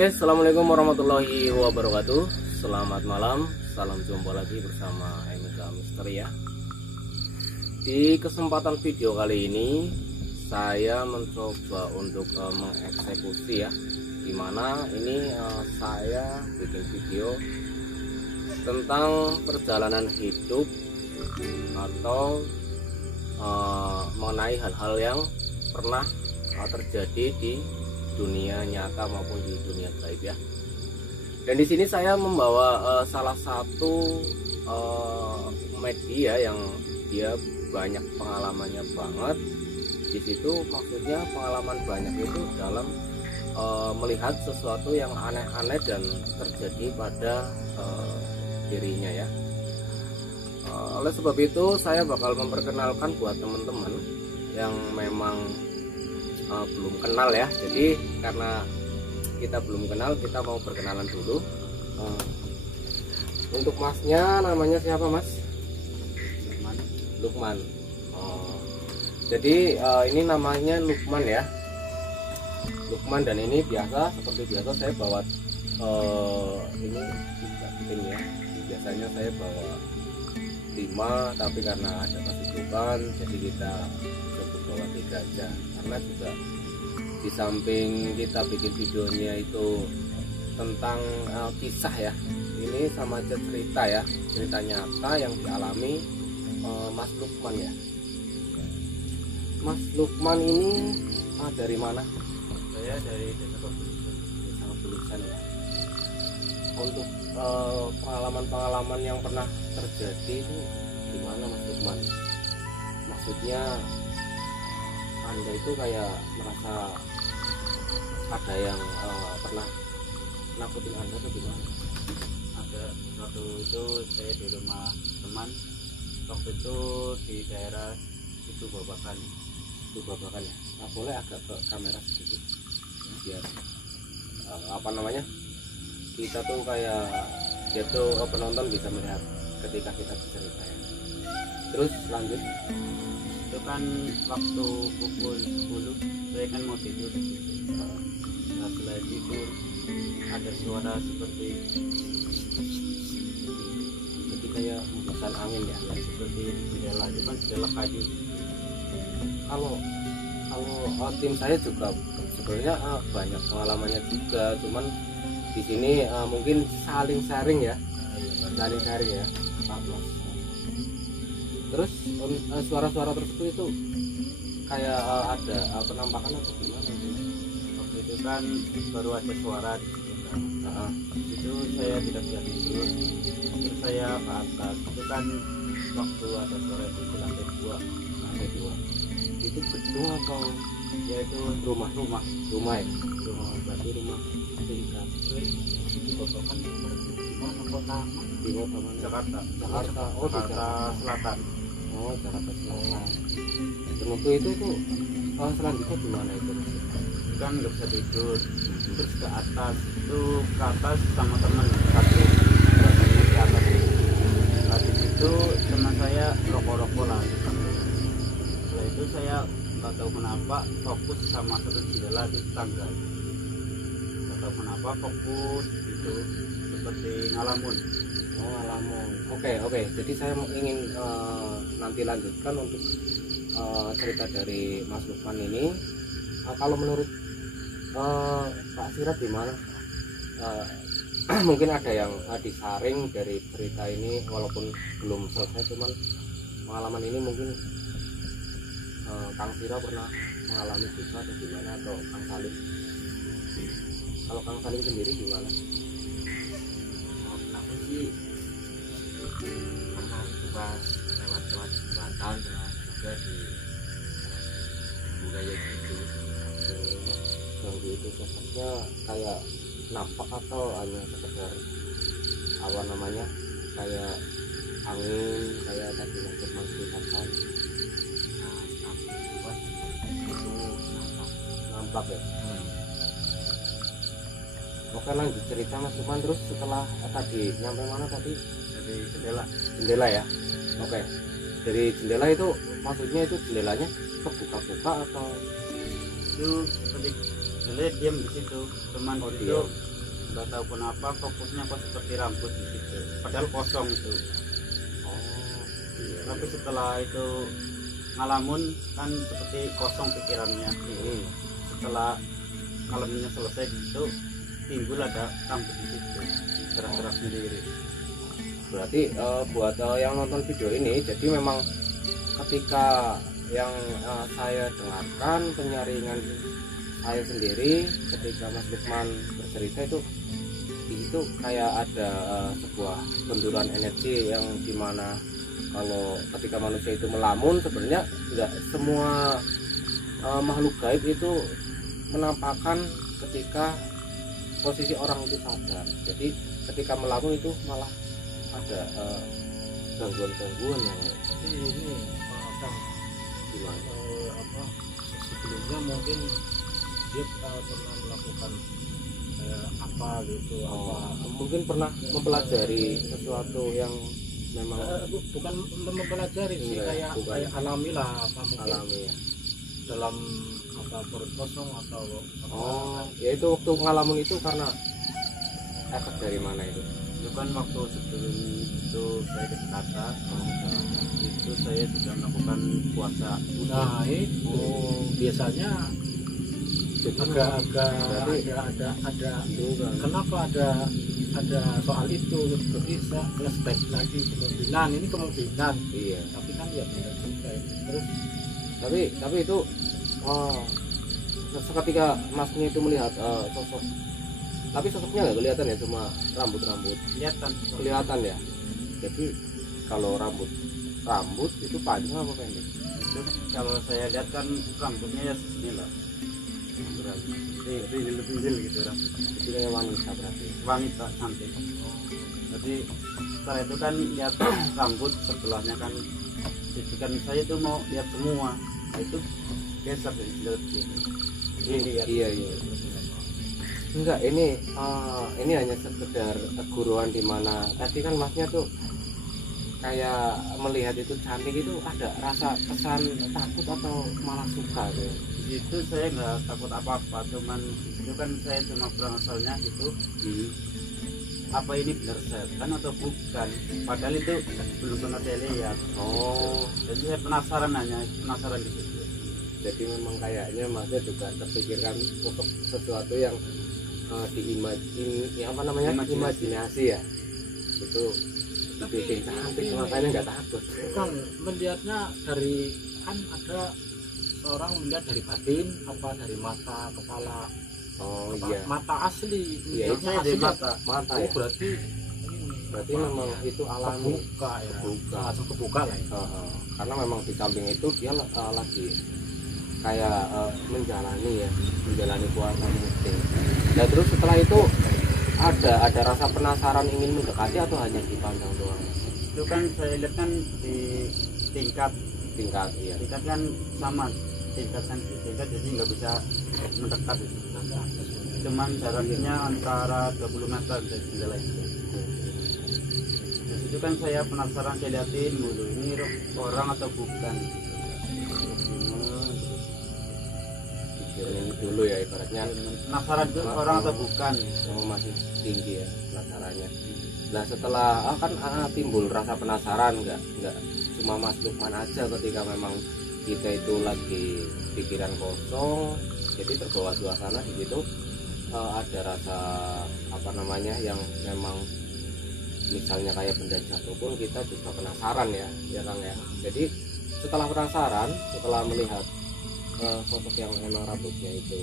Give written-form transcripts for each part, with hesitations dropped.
Oke, assalamualaikum warahmatullahi wabarakatuh. Selamat malam, salam jumpa lagi bersama Emika Misteri ya. Di kesempatan video kali ini saya mencoba untuk mengeksekusi ya, dimana ini saya bikin video tentang perjalanan hidup atau mengenai hal-hal yang pernah terjadi di dunia nyata maupun di dunia gaib ya. Dan di sini saya membawa salah satu media yang dia banyak pengalamannya banget. Di situ maksudnya pengalaman banyak itu dalam melihat sesuatu yang aneh-aneh dan terjadi pada dirinya ya. Oleh sebab itu saya bakal memperkenalkan buat teman-teman yang memang belum kenal ya. Jadi karena kita belum kenal, kita mau perkenalan dulu. Untuk masnya namanya siapa mas? Lukman. Jadi ini namanya Lukman ya. Lukman, dan ini biasa seperti biasa saya bawa ini 3 pin ya. Biasanya saya bawa 5, tapi karena ada kesibukan jadi kita cukup bawa 3 aja, karena juga di samping kita bikin videonya itu tentang kisah ya, ini sama aja cerita ya, cerita nyata yang dialami Mas Lukman ya. Mas Lukman ini dari mana? Saya dari Desa Bulusan ya. Untuk pengalaman-pengalaman yang pernah terjadi itu gimana Mas Lukman? Maksudnya Anda itu kayak merasa ada yang pernah nakutin Anda atau gimana? Ada waktu itu saya di rumah teman, waktu itu di daerah itu Babakan ya. Nah, boleh agak ke kamera sedikit biar apa namanya, kita tuh kayak dia tuh penonton bisa melihat ketika kita bercerita ya. Terus lanjut. Itu kan waktu pukul 10 saya kan mau tidur di situ. Setelah tidur ada suara seperti kayak hembusan angin ya, seperti jendela, itu kan jendela kayu. Kalau tim saya juga sebenarnya banyak pengalamannya juga, cuman di sini mungkin saling sharing ya, Pak Mas. Terus suara-suara tersebut itu kayak ada penampakan atau gimana? Waktu itu kan baru ada suara di situ kan. Di situ saya tidak bisa tidur, terus saya ke atas. Itu kan waktu ada suara itu di lantai 2. Itu gedung atau Ya itu rumah ya, rumah, berarti rumah tingkat itu Babakan di mana kota? di kota mana? Jakarta. Oh, di Jakarta Selatan. Oh, Jakarta Selatan. Dan waktu itu selanjutnya gimana itu? Kan nggak bisa tidur, terus ke atas sama teman satu, rasanya di atas. Habis itu teman saya rokok lah. Setelah itu saya nggak tahu kenapa fokus sama satu jendela di tangga. Nggak tahu kenapa fokus itu seperti ngalamun. Oh, ngalamun. Oke. Jadi saya ingin nanti lanjutkan untuk cerita dari Mas Lukman ini. Kalau menurut Pak Sirat gimana? Mungkin ada yang disaring dari cerita ini walaupun belum selesai, cuman pengalaman ini mungkin Kang Sira pernah mengalami juga atau gimana, atau Kang Salim? Kalau Kang Salim sendiri gimana? Aku sih pernah juga lewat jembatan, pernah juga di budaya gitu. Ganggu itu sosoknya kayak nampak atau hanya sekedar apa namanya, kayak angin, kayak tadi Mas ceritakan? Nampak ya. Oke, lanjut cerita Mas Lukman. Terus setelah tadi nyampe mana tadi? Dari Jendela ya. Oke, dari jendela itu maksudnya itu jendelanya kebuka-buka atau itu seperti jendela diam di situ, teman itu nggak tahu kenapa fokusnya kok seperti rambut di situ, padahal kosong itu. Iya. Tapi setelah itu ngalamun kan seperti kosong pikirannya. Setelah malamnya selesai gitu timbul ada rambut di situ gerak-gerak sendiri. Berarti buat yang nonton video ini, jadi memang ketika yang saya dengarkan penyaringan saya sendiri ketika Mas Lukman bercerita itu di situ kayak ada sebuah benturan energi yang dimana kalau ketika manusia itu melamun sebenarnya nggak semua makhluk gaib itu menampakkan ketika posisi orang itu sadar. Jadi ketika melamun itu malah ada gangguan-gangguan yang ini Kang, gimana? sebelumnya mungkin dia pernah melakukan apa gitu, Mungkin pernah mempelajari sesuatu yang memang bukan mempelajari sih, Enggak, bukan. kayak alami lah, apa mungkin alami ya. dalam apa perut kosong atau Ya itu waktu ngalamun itu karena efek dari mana itu? Itu kan waktu sebelum itu saya ke Jakarta, itu saya sudah melakukan puasa. nah itu biasanya agak-agak ada Bukan. kenapa ada soal itu, jadi saya flashback lagi kemungkinan Iya. tapi kan ya tidak juga itu. Terus Tapi itu seketika masnya itu melihat sosok, tapi sosoknya nggak kelihatan ya, cuma rambut kelihatan ya. Jadi kalau rambut itu panjang apa pendek? Itu kalau saya lihat kan rambutnya ya segini lah, pinggil gitu rambut. Itu kayak wanita berarti. Wanita cantik. Jadi setelah itu kan lihat rambut sebelahnya kan, itu kan saya tuh mau lihat semua. Nah, itu geser dari jidat ini lihat. Iya. Enggak, ini hanya sekedar guruan di mana tadi kan masnya tuh kayak melihat itu cantik, itu ada rasa kesan takut atau malah suka gitu. Di situ saya nggak takut apa-apa, cuman di situ kan saya cuma berasalnya gitu. Apa ini benar setan atau bukan? Padahal itu belum pernah saya lihat. Jadi saya penasaran di situ. Jadi memang kayaknya masnya juga terpikirkan sesuatu yang imajinasi ya. Itu bikin cantik, makanya nggak takut. kan melihatnya dari, kan ada orang melihat dari batin, apa dari mata, kepala, Iya. mata asli, Iya, melihatnya itu asli Mata oh, ya. berarti Memang itu alami. kebuka ya, Kebuka. langsung kebuka lah ya. Karena memang di samping itu dia lagi kayak menjalani puasa muting. Dan terus setelah itu ada rasa penasaran ingin mendekati atau hanya dipandang doang? Itu kan saya lihat kan di tingkat Ya. tingkat kan sama tingkat jadi nggak bisa mendekat itu. Cuman jaraknya antara 20 meter dari jendela itu. Di situ kan saya penasaran, saya liatin dulu ini orang atau bukan. Ini dulu ya ibaratnya. Penasaran itu orang atau bukan. Masih tinggi ya penasarannya. Nah setelah timbul rasa penasaran, nggak cuma Mas Lukman aja ketika memang kita itu lagi pikiran kosong, jadi terbawa suasana di situ ada rasa yang memang misalnya kayak benda jatuh pun kita juga penasaran ya Kang ya. Jadi setelah penasaran, setelah melihat sosok yang memang rambutnya itu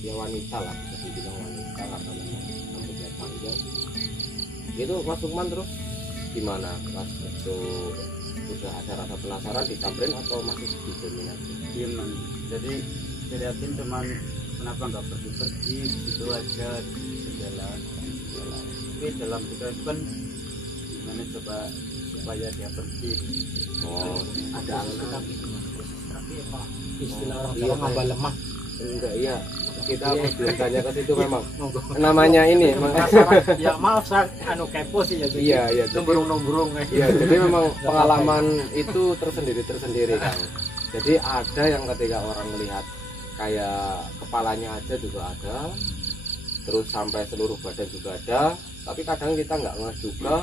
ya wanita lah, bisa dibilang wanita karena memang rambutnya panjang. Itu Mas Lukman terus gimana? Pas itu udah ada rasa penasaran disamperin atau masih didominasi? Dieman. Jadi saya liatin cuman kenapa nggak pergi di situ aja, di jalan. Tapi dalam pikiran kan gimana coba supaya dia pergi. Ada alasan. Tapi apa istilah orang Iya, Jawa ngambal lemah. Enggak, iya. Kita belum tanya ke situ memang. Namanya ini Ya maaf saya kepo sih ya. Iya. Nombrong. Iya, jadi memang pengalaman itu tersendiri Kang. Jadi ada yang ketika orang melihat kayak kepalanya aja juga ada, terus sampai seluruh badan juga ada. Tapi kadang kita nggak ngeh juga,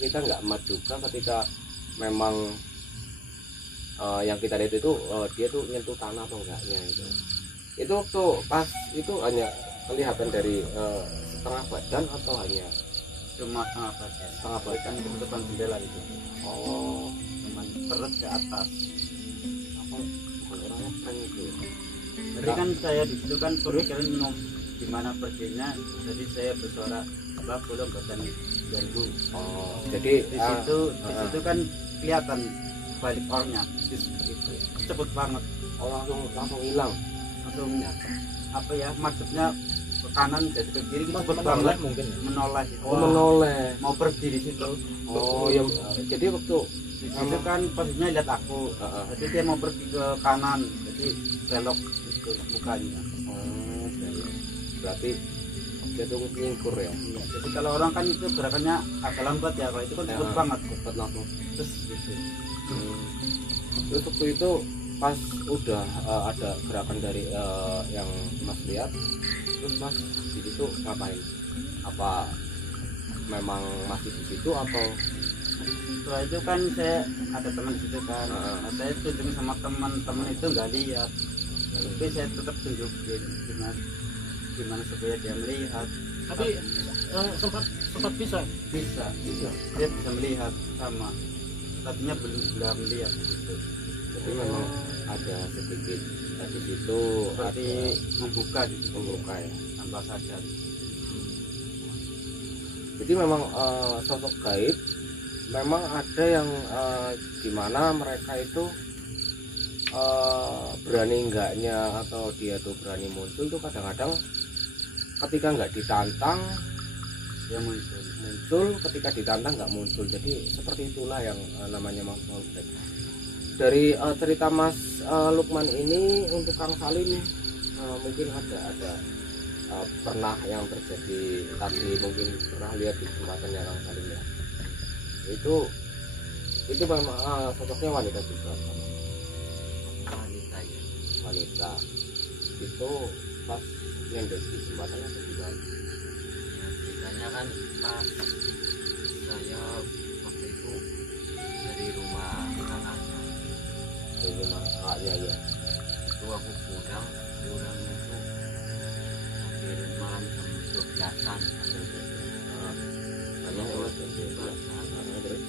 kita nggak mat juga ketika memang yang kita lihat itu dia tuh nyentuh tanah atau enggaknya gitu. Itu waktu pas itu hanya kelihatan dari setengah badan atau hanya cuma setengah badan. setengah badan? Kan ketutupan jendela itu. Oh, Cuman perut ke atas. apa bukan orang ngeprank itu? Jadi kan saya di situ kan pemikiran gimana perginya, jadi saya bersuara apa belum badan ganggu. Oh, jadi Di situ kan kelihatan balik orangnya itu cepet banget, langsung hilang. langsung apa ya maksudnya ke kanan dari ke kiri cepet menoleh banget mungkin ya? menoleh itu. Oh, menoleh. Mau pergi di situ. Oh, ya. Jadi waktu Di situ kan posisinya lihat aku, jadi dia mau pergi ke kanan, jadi belok itu mukanya. oh, berarti dia tuh nyingkur ya. Iya, jadi kalau orang kan itu gerakannya agak lambat ya, kalau itu kan cepet banget Cepet langsung. terus gitu. Terus waktu itu pas udah ada gerakan dari yang Mas lihat, terus Mas di situ ngapain? Apa memang masih di situ atau? Setelah itu kan saya ada teman di situ kan, nah, saya tunjukin sama teman-teman itu nggak lihat, tapi saya tetap tunjukin gimana supaya dia melihat. Tapi sempat bisa Bisa dia bisa melihat sama, tadinya belum melihat gitu. Jadi memang ada sedikit di situ Seperti membuka di situ, membuka ya. tanpa sadar. Jadi memang sosok gaib memang ada yang dimana mereka itu berani enggaknya atau dia tuh berani muncul tuh kadang-kadang ketika nggak ditantang Dia muncul. ketika ditantang nggak muncul. Jadi seperti itulah yang namanya makhluk gaib. Dari cerita Mas Lukman ini untuk Kang Salim mungkin ada pernah yang terjadi, tapi mungkin pernah lihat di kesempatannya Kang Salim ya. Itu memang sosoknya wanita juga. Wanita ya. Wanita itu pas yang di kesempatannya atau gimana? Ya, ceritanya kan pas saya waktu itu dari rumah kakaknya Dari rumah kakaknya ya. itu aku pulang itu hampir malam jam 12-an Karena lewat jam 12. Terus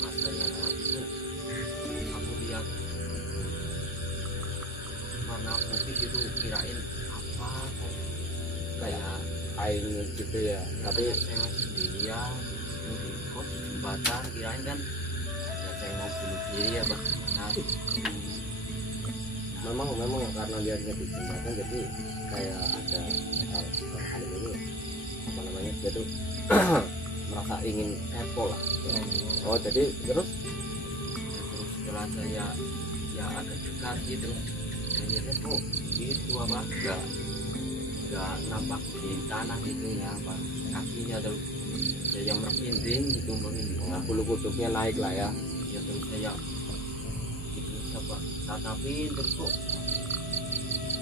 pas saya lewat itu aku lihat warna putih itu kirain apa kayak air gitu ya. tapi Tapi saya sendirian kok di jembatan kirain kan ada saya mau bunuh diri ya bagaimana memang karena lihatnya di jembatan jadi kayak ada hal ini apa namanya, dia tuh merasa ingin kepo lah. Oh jadi terus setelah saya ya agak dekat gitu saya lihat kok itu apa enggak nampak di tanah gitu ya apa kakinya terus saya merinding gitu bulu kuduknya naik lah ya. ya terus saya itu apa tatapin terus kok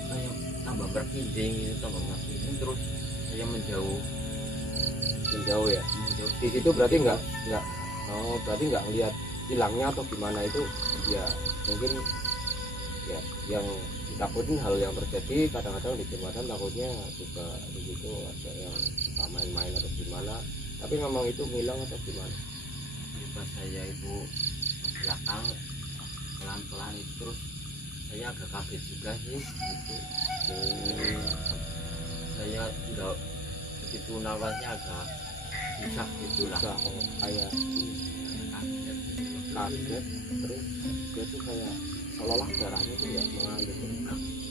saya tambah merinding gitu tambah merinding terus saya menjauh Ya di situ berarti nggak berarti nggak ngelihat hilangnya atau gimana itu ya. Mungkin ya yang ditakutin hal yang terjadi kadang-kadang di jembatan, takutnya juga di situ ada yang suka main-main atau gimana, tapi memang itu hilang atau gimana? pas saya itu belakang pelan-pelan itu terus saya agak kaget juga sih gitu. Saya udah begitu nafasnya agak susah gitu lah. Kayak Kaget gitu. kaget, terus dia tuh kayak seolah-olah darahnya tuh nggak mengalir,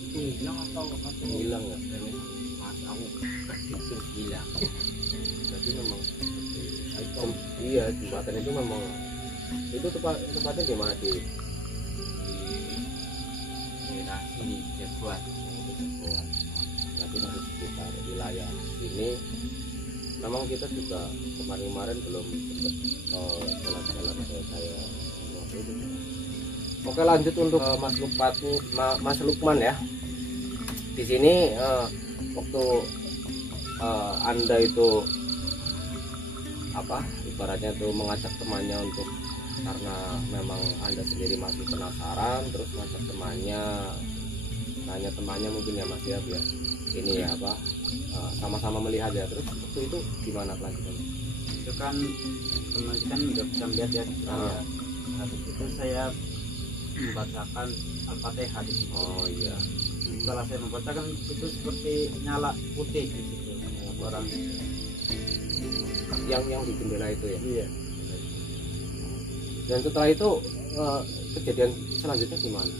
hilang atau hilang ya. Terus pas aku kaget terus hilang. Berarti memang iya jembatan itu memang itu tempatnya di mana di daerah sini Jaguar. berarti masih sekitar wilayah sini. Memang kita juga kemarin belum sempat jalan-jalan ke saya waktu itu. Oke, lanjut untuk Mas Lukman ya. Di sini waktu Anda itu apa ibaratnya tuh mengajak temannya untuk karena memang Anda sendiri masih penasaran, terus ngajak temannya, nanya temannya mungkin ya Mas ya biar ini ya apa sama-sama melihat ya, terus itu gimana kelanjutannya? Itu kan teman kan udah bisa lihat ya, habis itu saya membacakan Al-Fatihah di situ. Oh iya. Setelah saya membacakan itu seperti nyala putih di situ orang yang di jendela itu ya. iya. Dan setelah itu kejadian selanjutnya gimana?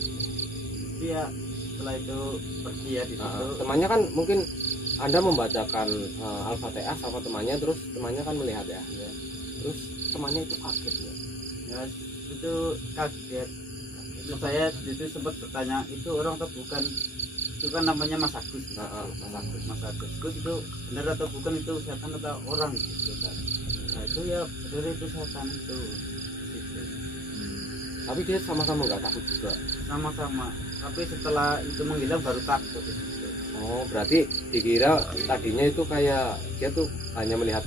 Dia setelah itu pergi ya di situ. Temannya kan mungkin Anda membacakan Al-Fatihah sama temannya, terus temannya kan melihat ya. Terus temannya itu kaget ya. Ya itu kaget. Terus saya itu sempat bertanya, itu orang atau bukan? Itu kan namanya Mas Agus. Mas Agus itu benar atau bukan, itu setan atau orang gitu kan? Nah itu ya benar, itu setan itu. Gitu. Tapi dia sama-sama nggak takut juga. Sama-sama. Tapi setelah itu menghilang baru takut itu. Oh berarti dikira tadinya itu kayak dia tuh hanya melihat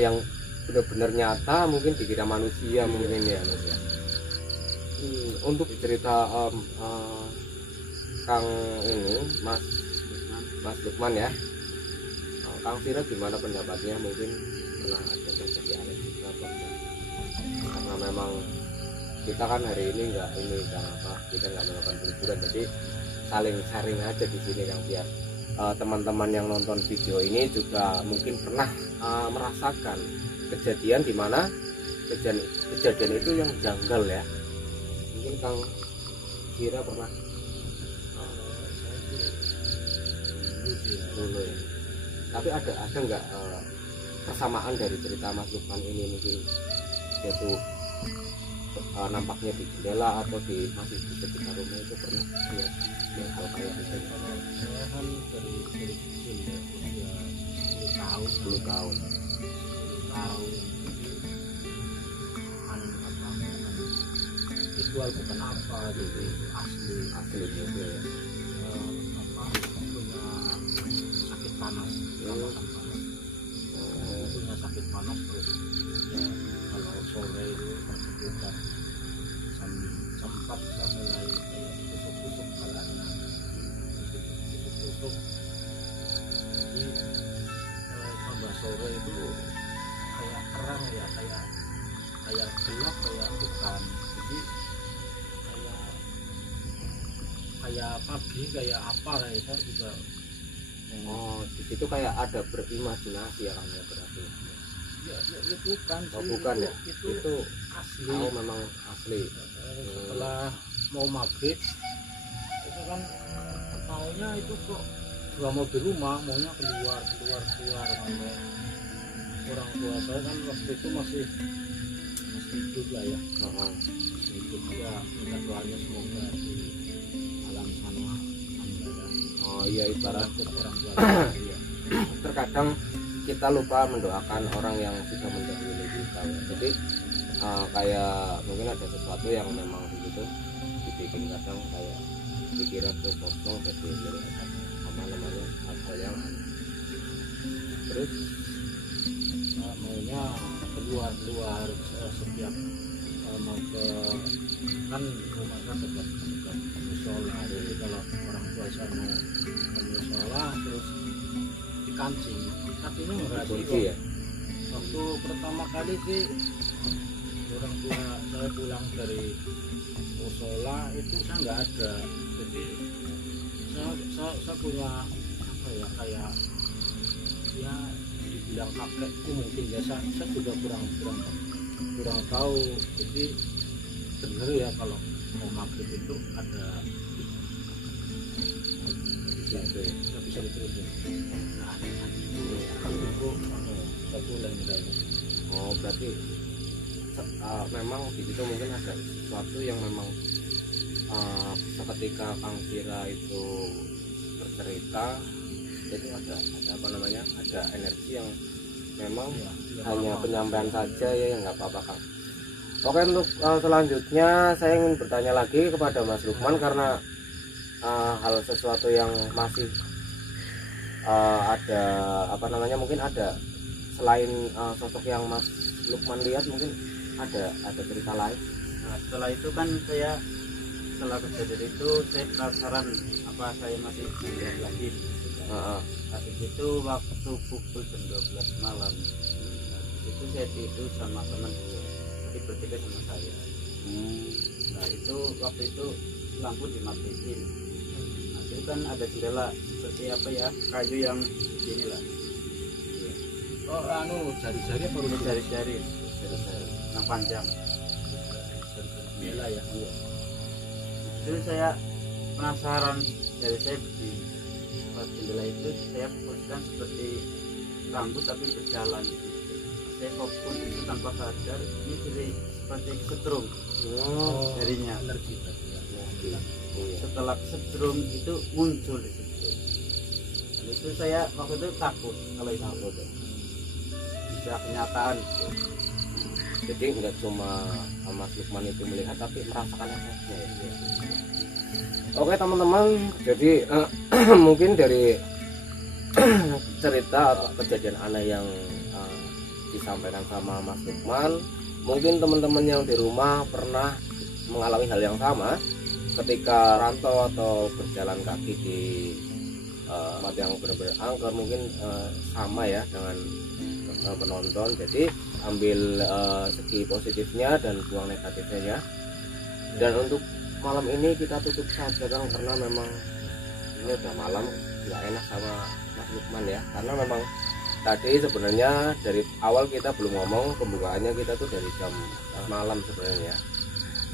yang benar-benar nyata, mungkin dikira manusia mungkin ya Mas ya. Untuk cerita Kang ini Mas Lukman ya, Kang Vira gimana pendapatnya? Mungkin pernah ada terjadi aneh juga apa enggak? Karena memang kita kan hari ini nggak ini apa, kita nggak melakukan liburan, jadi saling sharing aja di sini Kang, biar teman-teman yang nonton video ini juga mungkin pernah merasakan kejadian di mana kejadian itu yang janggal ya. Mungkin Kang Vira pernah dulu ya. Tapi ada nggak persamaan dari cerita Mas Lukman ini, mungkin dia tuh nampaknya di jendela atau masih di sekitar rumah itu pernah lihat hal kayak gitu? Saya kan dari kecil ya, usia 10 tahun ritual bukan apa gitu, itu asli gitu ya. Punya sakit panas, punya sakit panas terus ya, kalau sore itu sekitar jam 4 saya mulai tusuk-tusuk kepalanya, tusuk-tusuk. Jadi tambah sore itu kayak terang ya, kayak gelap, kayak bukan. Jadi kayak pagi, kayak apa ya, saya juga. Oh di situ kayak ada berimajinasi ya Kang ya berarti? Ya bukan sih. Oh bukan ya? Itu asli. Oh memang asli. Setelah mau maghrib itu kan maunya itu kok gak mau di rumah, maunya keluar sampai orang tua saya kan waktu itu masih hidup lah ya. Masih hidup ya, minta doanya semoga di alam sana ambaran. Oh iya, ibarat orang tua ya. Terkadang kita lupa mendoakan orang yang sudah mendahului kita ya. Jadi kayak mungkin ada sesuatu yang memang begitu dibikin kadang kayak dikira tuh kosong, jadi apa namanya hal yang terus maunya keluar setiap mau ke kan rumah saya dekat musola. Jadi kalau orang tua saya mau ke musola terus dikancing, kakinya enggak sih ya. Waktu pertama kali sih orang tua saya pulang dari musola itu saya nggak ada, jadi saya punya apa ya, kayak ya dibilang kakekku mungkin ya, saya juga kurang tahu. Jadi bener ya kalau mau maghrib itu ada bisa diterusin. Nah, itu kebetulan misalnya. Oh berarti memang di situ mungkin ada sesuatu yang memang ketika Kang Vira itu bercerita itu ada apa namanya, ada energi yang memang hanya penyampaian saja ya, nggak apa-apa Kang. Oke, untuk selanjutnya saya ingin bertanya lagi kepada Mas Lukman karena hal sesuatu yang masih ada apa namanya, mungkin ada selain sosok yang Mas Lukman lihat, mungkin ada cerita lain. Nah, setelah itu kan saya, setelah kejadian itu saya penasaran apa saya masih lihat lagi. Habis itu waktu pukul jam 12 malam itu saya tidur sama teman juga, jadi bertiga sama saya. Nah itu waktu itu lampu dimatiin. Nah itu kan ada jendela seperti apa ya, kayu yang inilah. Oh anu jari-jari apa udah Jari-jari yang panjang. jendela ya. Itu saya penasaran, dari saya di pas jendela itu saya fokuskan seperti rambut tapi berjalan. Saya fokus itu tanpa sadar, ini jadi seperti setrum jarinya. Energi tadi ya. Setelah setrum itu muncul di situ. Dan itu saya waktu itu takut kalau itu bisa kenyataan gitu. Jadi nggak cuma Mas Lukman itu melihat, tapi merasakan efeknya ya. Oke teman-teman, jadi mungkin dari cerita atau kejadian aneh yang disampaikan sama Mas Lukman, mungkin teman-teman yang di rumah pernah mengalami hal yang sama ketika rantau atau berjalan kaki di tempat yang benar-benar angker, mungkin sama ya dengan penonton. Jadi ambil segi positifnya dan buang negatifnya ya. Dan untuk malam ini kita tutup saja Kang, karena memang ini udah malam, nggak enak sama Mas Lukman ya, karena memang tadi sebenarnya dari awal kita belum ngomong, pembukaannya kita tuh dari jam malam sebenarnya.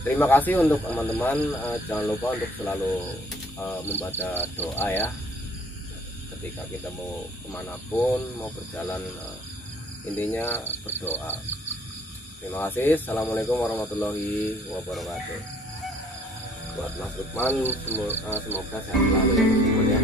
Terima kasih untuk teman-teman, jangan lupa untuk selalu membaca doa ya ketika kita mau kemanapun, mau berjalan, intinya berdoa. Terima kasih. Assalamualaikum warahmatullahi wabarakatuh. Buat Mas Lukman, semoga sehat selalu ya teman-teman ya.